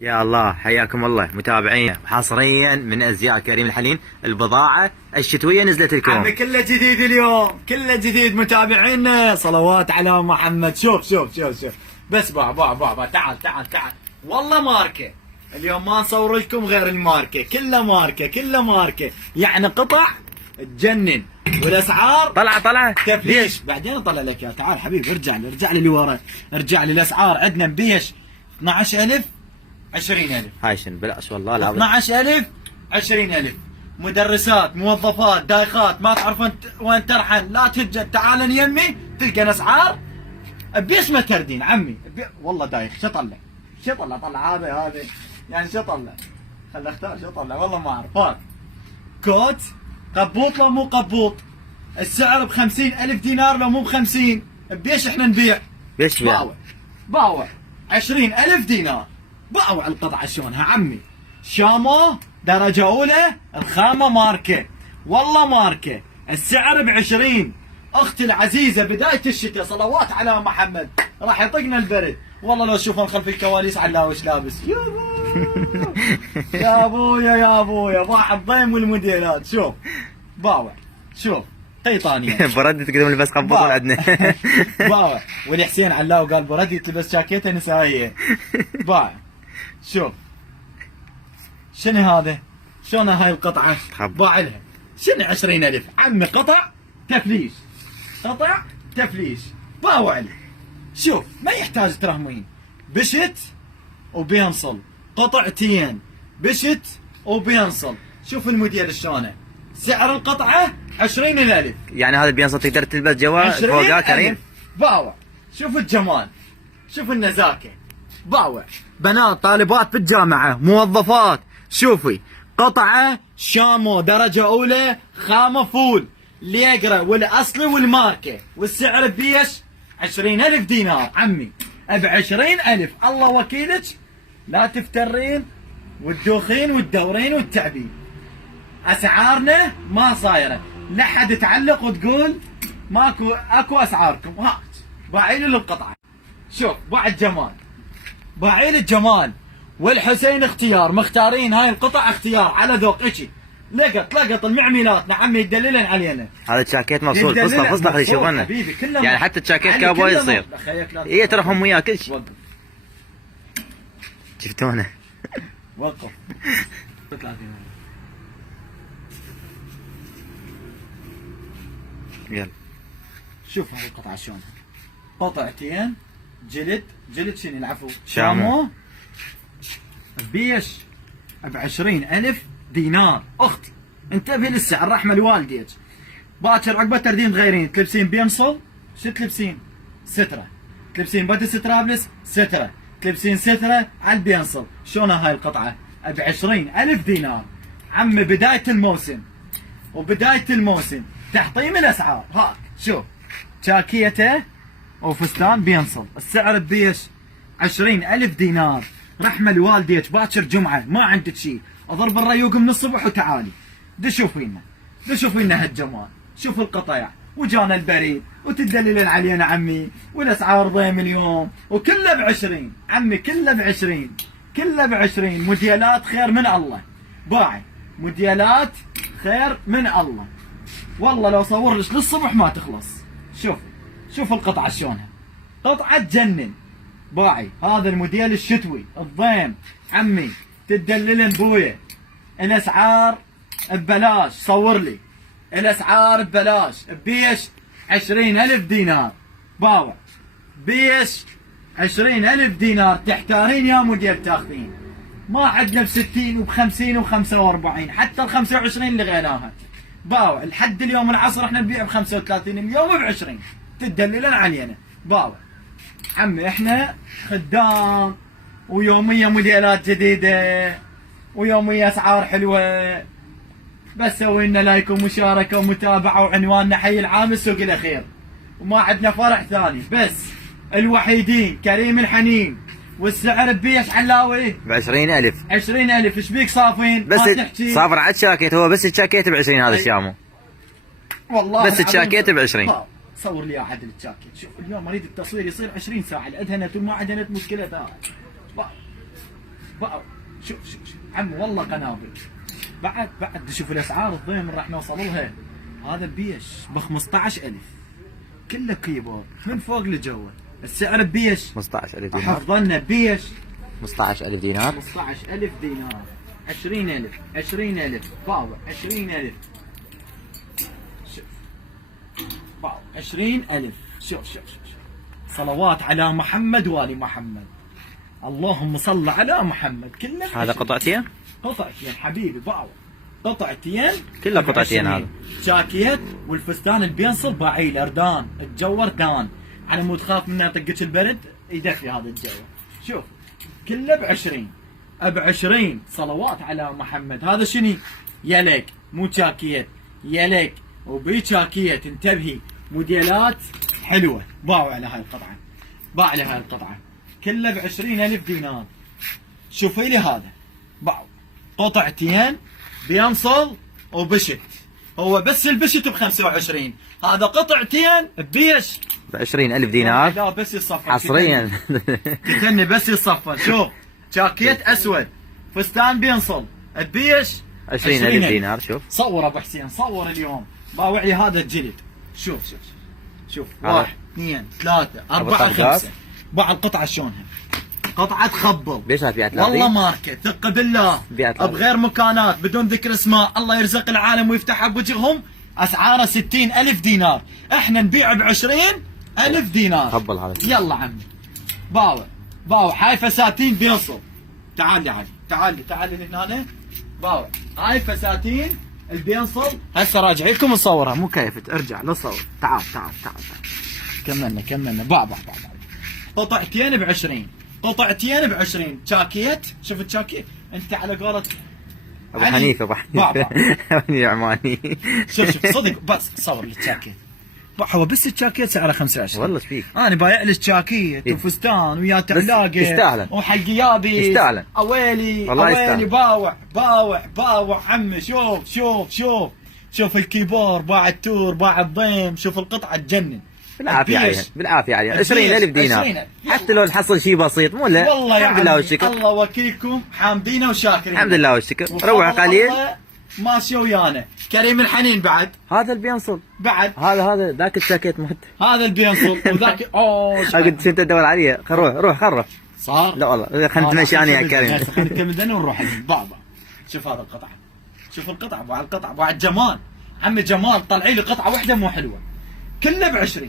يا الله، حياكم الله متابعين حصريا من ازياء كريم الحلين. البضاعة الشتوية نزلت لكم. عمي كله جديد اليوم، كله جديد متابعينا. صلوات على محمد. شوف شوف شوف شوف بس باع تعال تعال تعال. والله ماركة اليوم، ما نصور لكم غير الماركة. كله ماركة كله ماركة، يعني قطع تجنن والاسعار طلع تفليش. بعدين اطلع لك يا تعال حبيبي. ارجع لي لورا، ارجع لي. الاسعار عندنا مبيش 12000 20000. هاي شن بلاش والله العظيم. 12000 20000. مدرسات، موظفات، دايخات، ما تعرفون وين ترحل. لا تجي تعال يمي تلقى اسعار بيش ما تردين عمي. والله دايخ. شو طلع طلع هذا يعني شو طلع. خل اختار شو طلع، والله ما اعرف. هذا كوت قبوط لو مو قبوط. السعر ب50000 دينار لو مو ب50. بيش احنا نبيع؟ بيش باوع 20000 دينار. باوع القطعة شلونها عمي. شامو درجة أولى، الخامة ماركة، والله ماركة. السعر ب20. أختي العزيزة بداية الشتاء، صلوات على محمد، راح يطقنا البرد. والله لو تشوفون خلف الكواليس على وش لابس. يا ابويا يا ابويا باع الضيم والموديلات. شوف باوع، شوف قيطانية. بردي تقدم لبس قبوط عندنا. باوع. والحسين علاو قال بردي تلبس جاكيته نسائية. باوع. شوف شنو هذا؟ شلون هاي القطعة؟ باع لها شنو 20000 عمي. قطع تفليش، قطع تفليش. باوع لي. شوف ما يحتاج ترهمين. بشت وبينصل، قطعتين بشت وبينصل. شوف الموديل شلونه. سعر القطعة 20000. يعني هذا بينصل تقدر تلبس جوا فوقها كريم. باوع. شوف الجمال، شوف النزاكة. باوع. بنات طالبات بالجامعة، موظفات. شوفي قطعة شامو درجة أولى، خامة فول، ليقرا والأصلي والماركة. والسعر بيش 20000 دينار عمي. ب20000. الله وكيلك لا تفترين وتدوخين وتدورين وتتعبين. أسعارنا ما صايرة. لا حد تعلق وتقول اكو اسعاركم. ها باعيلي القطعة. شوف باع الجمال، باعيل الجمال. والحسين اختيار، مختارين هاي القطع اختيار على ذوق اشي. لقط المعملات عمي يدللن علينا. هذا الجاكيت مفصول فصله خلي يشوفونه. يعني حتى الجاكيت كابوي يصير. اي ترى وياه كل شيء. وقف. شفتونه. وقف. يلا شوف هاي القطعة شلونها. قطعتين جلد شنو العفو شامو. بيش ب20000 دينار. اختي انتبهي للسعر، رحمة لوالديك. باكر عقبة تردين تغيرين، تلبسين بينصل شو تلبسين؟ سترة. تلبسين بدل سترابلس سترة. تلبسين سترة على البينصل. شلونها هاي القطعة؟ ب20000 دينار عمي. بداية الموسم وبداية الموسم تحطيم الاسعار. هاك شوف جاكيته وفستان بينصل. السعر بيش 20000 دينار. رحمة لوالديك، باكر جمعة ما عندك شيء، اضرب الريوق من الصبح وتعالي. دشوفينا هالجمال. شوف القطع وجانا البريد وتدللن علينا عمي. والاسعار ضيم اليوم وكله ب20 عمي. كله ب20 موديلات خير من الله. باعي موديلات خير من الله. والله لو صور لك للصبح ما تخلص. شوف القطعة شلونها. قطعة تجنن. باعي هذا الموديل الشتوي الضيم عمي. تدللن بويا. الاسعار ببلاش. صور لي الاسعار ببلاش. بيش 20000 دينار. باوع بيش 20000 دينار. تحتارين يا موديل تاخذين. ما عندنا ب60 وب50 و45، حتى ال25 لغيناها. باوع لحد اليوم العصر احنا نبيع ب35، اليوم ب20. تدللن علينا. باوع عمي احنا خدام، ويوميا موديلات جديدة، ويوميا اسعار حلوة. بس سوي لنا لايك ومشاركة ومتابعة. وعنواننا حي العام السوق الاخير. وما عندنا فرع ثاني، بس الوحيدين كريم الحنين. والسعر بيش علاوي؟ ب20000. 20000. ايش بيك صافين؟ بس صافر على الجاكيت. هو بس الجاكيت ب20 هذا الشامو. والله بس الجاكيت ب20. صور لي يا عدل الجاكيت. شوف اليوم اريد التصوير يصير 20 ساعة. الادهنت وما عدنت مشكلة. باو. شوف عم والله قنابل. بعد شوف الاسعار الضيم راح نوصل لها. هذا بيش ب 15000 كله كيبورد من فوق لجوا. السعر بيش 15000 دينار. حفظنا بيش 15000 دينار. 15000 دينار. 20000 باو 20000. شوف باو 20000. شوف صلوات على محمد وآل محمد. اللهم صل على محمد. كله هذا قطعتين؟ قطعتين حبيبي باو. قطعتين كلها قطعتين. هذا جاكيت والفستان اللي بينصب باعي الاردان الجو ردان على مود خاف منه يطقك البرد يدفي هذا الجو. شوف كله ب20 صلوات على محمد. هذا شنو؟ يلك مو جاكيت يلك وبي جاكيت. انتبهي موديلات حلوه. باعوا على هاي القطعه. باع على هاي القطعه كله ب20000 دينار. شوفي لي هذا باعوا قطعتين بينصل وبشت. هو بس البشت ب25. هذا قطعتين بيش ب20000 دينار. لا بس يصفر حصريا. كتني بس يصفر. شوف جاكيت اسود فستان بينصل بيش 20000 دينار. شوف صور ابو حسين صور اليوم. باوع لي هذا الجلد. شوف 1 2 3 4 5. باع القطعه شلونها؟ قطعه تخبل. بيش هات بيعت والله ماركه ثق بالله بيعت بغير مكانات بدون ذكر اسماء. الله يرزق العالم ويفتحها بوجههم. اسعاره 60000 دينار. احنا نبيع ب20000 دينار. خبل هذا. يلا عمي باوع هاي فساتين بينصب. تعال علي تعال لهنا. باوع هاي فساتين اللي بينصب. هسه راجع لكم نصورها مو كيفت. ارجع للصور. تعال كملنا باع قطعتين ب20 جاكيت. شوف الجاكيت انت على قولة ابو حنيفه ابو عماني. شوف صدق بس صور لي الجاكيت. هو بس الجاكيت سعره 25. والله ايش فيك؟ انا بايع لك جاكيت وفستان ويا تعلاقه يستاهل وحلقيابي يستاهل. اويلي باوع عمي. شوف الكيبور باع التور باع الضيم. شوف القطعه تجنن بالعافيه عليها 20000 دينار. حتى لو نحصل شيء بسيط مو لا. والله الحمد لله والشكر. الله وكيلكم حامدين وشاكرين. الحمد لله والشكر. روح قليل ماشي ويانا. كريم الحنين بعد. هذا اللي بينصل بعد. هذا ذاك الجاكيت مهد. هذا اللي بينصل وذاك قد انت تدور عليه. روح خرف. صار. لا والله خلينا نتمشى انا يا كريم. خلينا نتمدن ونروح بابا. شوف هذا القطعه. شوف القطعه باع الجمال. عمي جمال طلعي لي قطعه واحده مو حلوه. كله ب20.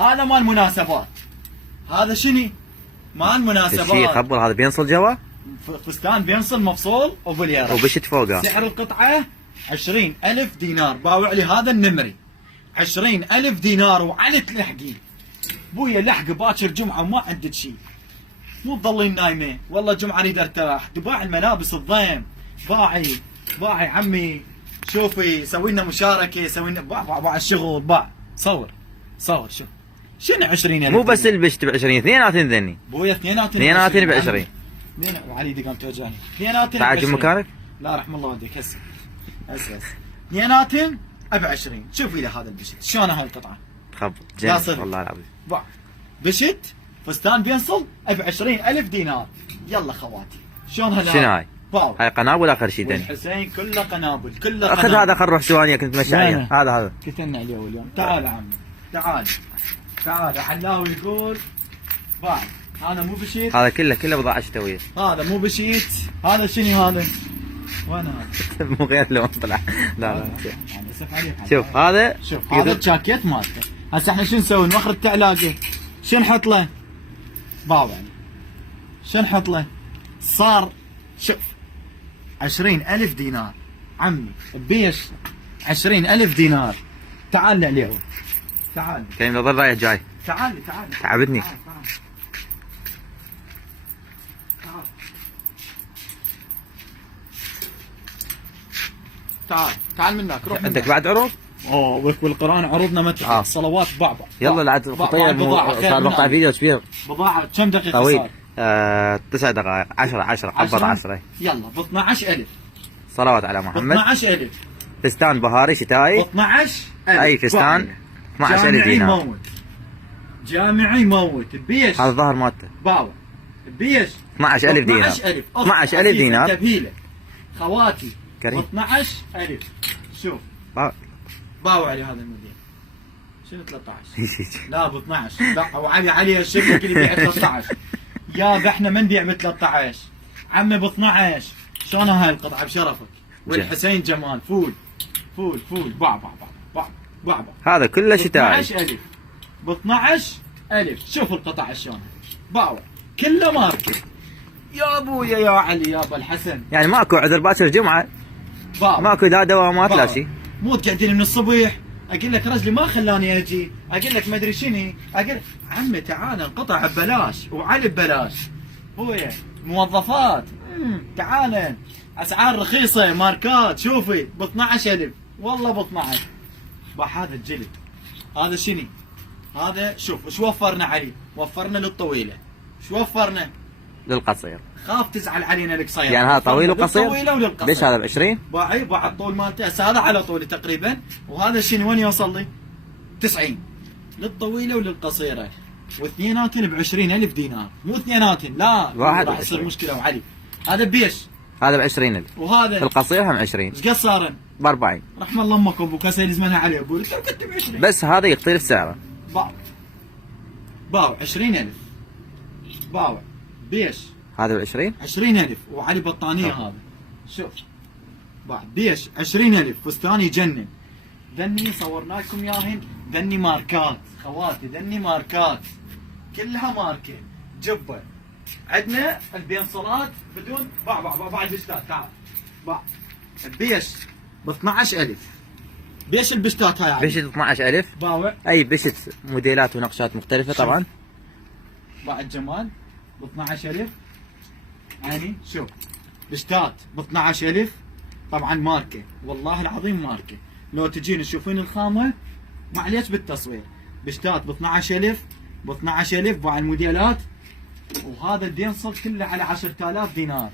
هذا مال مناسبات. هذا شنو؟ مال مناسبات. شيء خبر. هذا بينصل جوا. فستان بينصل مفصول وبليره وبشت فوقه. سعر القطعه 20000 دينار. باوع لي هذا النمري 20000 دينار. وعلي تلحقي بويا لحق باكر جمعه وما عندك شيء. مو تظلين نايمه. والله جمعه اريد ارتاح. تباع الملابس الضيم. باعي عمي. شوفي سوي لنا مشاركه. سوي لنا باع الشغل. باع صور شوف شنو 20000. مو بس البشت ب20. اثنيناتهم ذني بويا اثنيناتهم ب20. وعلي دقام توجعني. اثنيناتهم تعال جنب مكانك. لا رحم الله والديك هسه اثنيناتهم ب20. شوفي لي هذا البشت شلون هاي القطعه. خبط جنن والله العظيم. باع بشت فستان بينصل ب20000 دينار. يلا خواتي شلون هذا. شنو هاي؟ هاي قنابل اخر شيء ثاني. الحسين كله قنابل اخذ هذا. خل نروح ثواني كنت ماشي عليه. هذا كتلنا عليه اليوم. تعال عمي تعال حلاوي يقول باع. هذا مو بشيت. هذا كله بضاعة شتوية. هذا مو بشيت. هذا شنو هذا؟ وين هذا؟ مو غير لون طلع. لا شوف هذا الجاكيت مالته. هسه احنا شو نسوي؟ نوخر التعلاقه. شو نحط له؟ باو يعني شو نحط له؟ صار شوف 20000 دينار عمي بيش 20000 دينار. تعال عليه. تعال كريم لو ظل رايح جاي. تعال تعبتني. تعال منك. روح عندك بعد عروض؟ والقران عروضنا متى. الصلوات بعبع. يلا العد الخطيه صار مقطع فيديو كبير. بضاعه كم دقيقه طويل. صار؟ 9 دقائق. 10 قبض 10. يلا ب 12000. صلوات على محمد. 12000 فستان بهاري شتائي. 12000 اي فستان 12000 دينار. جامعي موت بيش. هذا الظهر مالته. باوع بيش 12000 دينار. 12000 12000 دينار تبهيله خواتي كريم. 12000. شوف باوع علي هذا الموديل شنو 13 لا ب 12 لا وعلي الشركه اللي يبيع 13 يابا احنا ما نبيع ب 13 عمي ب 12 شلون هاي القطعه بشرفك والحسين جمال فول باع هذا كله شتاء. 12000 ب 12000. شوف القطع شلون باوع كله ماركه يا ابويا يا علي يابا الحسن. يعني ماكو عذر باكر جمعه باوع ماكو لا دوامات لا شيء. مو تقعدين من الصبح اقول لك رجلي ما خلاني اجي اقول لك ما ادري شنو اقول عمي تعال القطع ببلاش وعلي ببلاش ابويا موظفات تعال اسعار رخيصه ماركات شوفي ب 12000 والله ب 12. هذا الجلد هذا شنو هذا شوف ايش وفرنا عليه وفرنا للطويله ايش وفرنا للقصير. خاف تزعل علينا القصير يعني هذا طويل وقصير. للطويله وللقصير. ليش هذا ب 20؟ باع الطول مالته هسه هذا على طولي تقريبا وهذا شنو وين يوصل لي؟ 90 للطويله وللقصيره واثنيناتهم ب 20000 دينار مو اثنيناتهم لا واحد راح يصير مشكله وعلي. هذا بيش هذا ب 20,000 وهذا القصير هم 20 ايش قد صار؟ ب 40 رحم الله امك وابوك هسه يلزمنا عليه ابوي انت كنت ب 20 بس هذا يختلف سعره. باع 20000 باوع بيش هذا ب 20 20000 وعلي بطانيه هذا شوف باع بيش 20000 فستان يجنن. ذني صورنا لكم اياهن ذني ماركات خواتي ذني ماركات كلها ماركه جبه. عندنا البنصلات بدون باع البشتات تعال باع بيش ب 12000 بيش البشتات هاي بشت 12000 باوع اي بشت موديلات ونقشات مختلفه طبعا. باع الجمال ب 12000 يعني شوف بشتات ب 12000 طبعا ماركه والله العظيم ماركه لو تجين تشوفين الخامه معليش بالتصوير بشتات ب 12000 باع الموديلات. وهذا الدينصل كله على 10000 دينار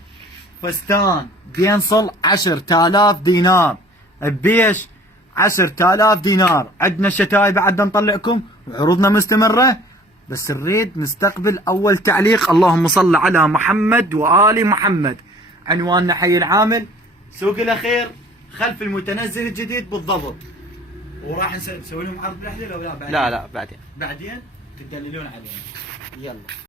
فستان دينصل 10000 دينار بيش 10000 دينار. عندنا الشتاي بعد نطلعكم وعروضنا مستمره بس نريد نستقبل اول تعليق. اللهم صل على محمد وآل محمد. عنواننا حي العامل سوق الاخير خلف المتنزه الجديد بالضبط. وراح نسوي لهم عرض بالحليل ولا بعدين؟ لا بعدين بعدين تدللون علينا. يلا